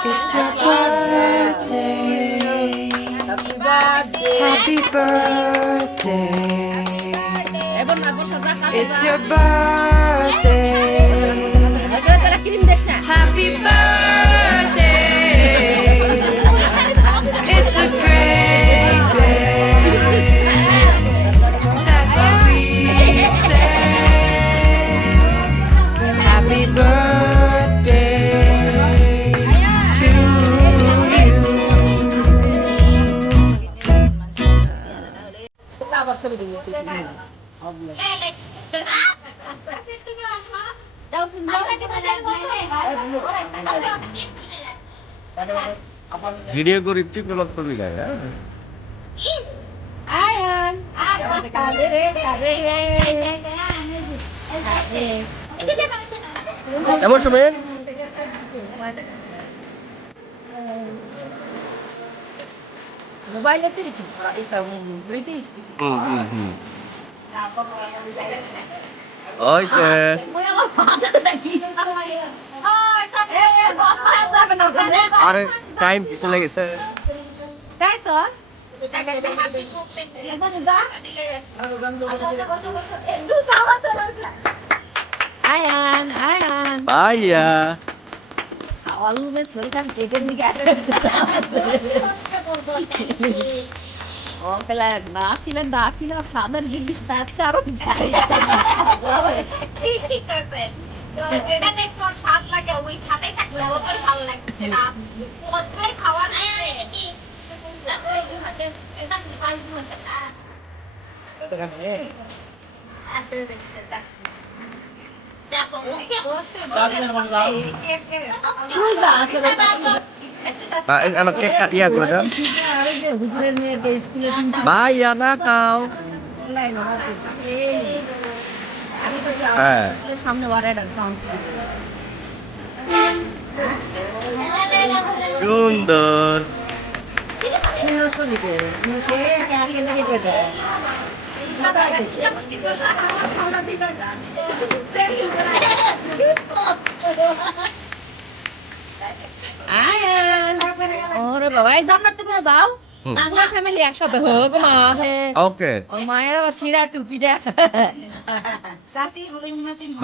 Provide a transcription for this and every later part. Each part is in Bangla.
It's your birthday. Happy birthday. It's your birthday. Happy birthday. It's a great day. That's what we say. Happy birthday to you. Video করছি ব্লগ করবি গায় এমন সময় মোবাইলে তিরিছি এটা ব্রিটিশ ওইছে আরে টাইম কিছু লেগেছে তাই তো আয়ান আয়ান ভাইয়া অলওয়েজ সরকার কেকের দিকে ও পেলা না ফিলে সাদার জিনিস বাচ্চা আরো ঠিক আছে এটা দেখ তোর স্বাদ লাগে ওই খাতেই থাকলে ওর ভালো লাগছে না ওদের খাওয়া নাই কি এটা পাঁচ ঘন্টা এটা কেমনে দেখো ওকে anak kekat ya gue kan bahaya nakal সামনে বাড়াটা সুন্দর আয়ান ওরে বাবা এই জান্নাত তুমি যাও পুরো ফ্যামিলি একসাথে হোক মা oke ও মায়ের আবার সিরা টুপিটা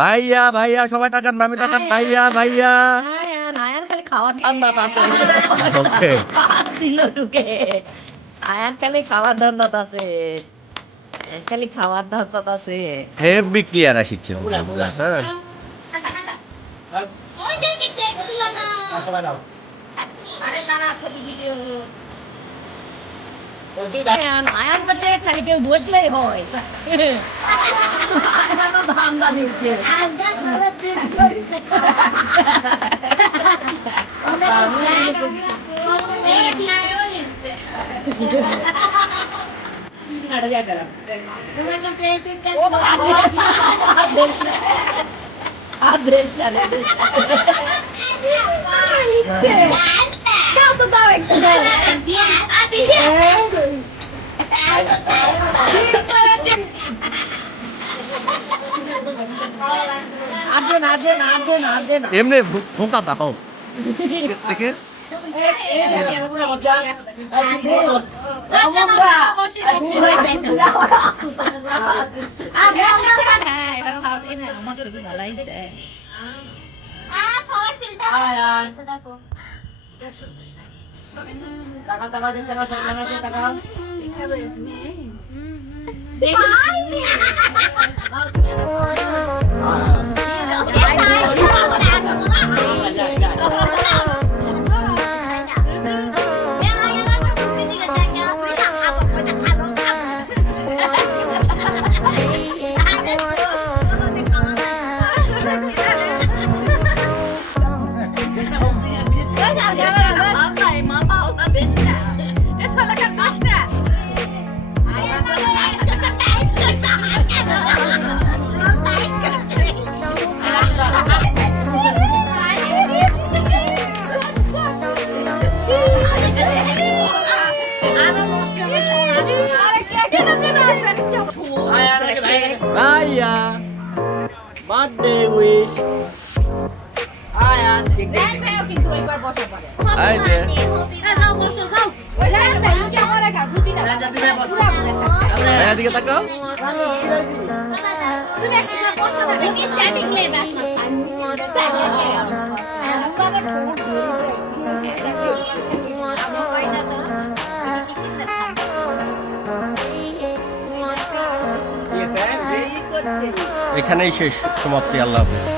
ভাইয়া ভাইয়া সবাই তাকান মামি তাকান ভাইয়া ভাইয়া আয়ান আয়ান খালি খাওয়া ধান্দা আছে oke দিল ঢুকে আয়ান খালি খাওয়ার ধান্দা আছে খালি খাওয়ার ধান্দা আছে heavy clear আসছে বুঝছেন ওই দেখি দেখছিল না আরে তারা ছবি ভিডিও আয়ান আয়ান কাছে খালি কেউ বসলেই হয় ধান্দা দিচ্ছে আজকে সারা দিন করছে দাও তো দাও একটু এমনি ভোকা দাও দেখে ভাইয়া বার্থডে উইশ আয়ান কিন্তু ওইবার বসা পড়ে এই যে যাও বসো যাও ওই যান ভাই কি করে খা বুঝি না ভাইয়া দিকে তাকাও তুমি একটা বসা থাকে কি চ্যাটিং লে বাস আমি বাবা ঠোঁট ধরেছে আমি কইনা তো সিন্না এখানেই শেষ সমাপ্তি আল্লাহ হাফেজ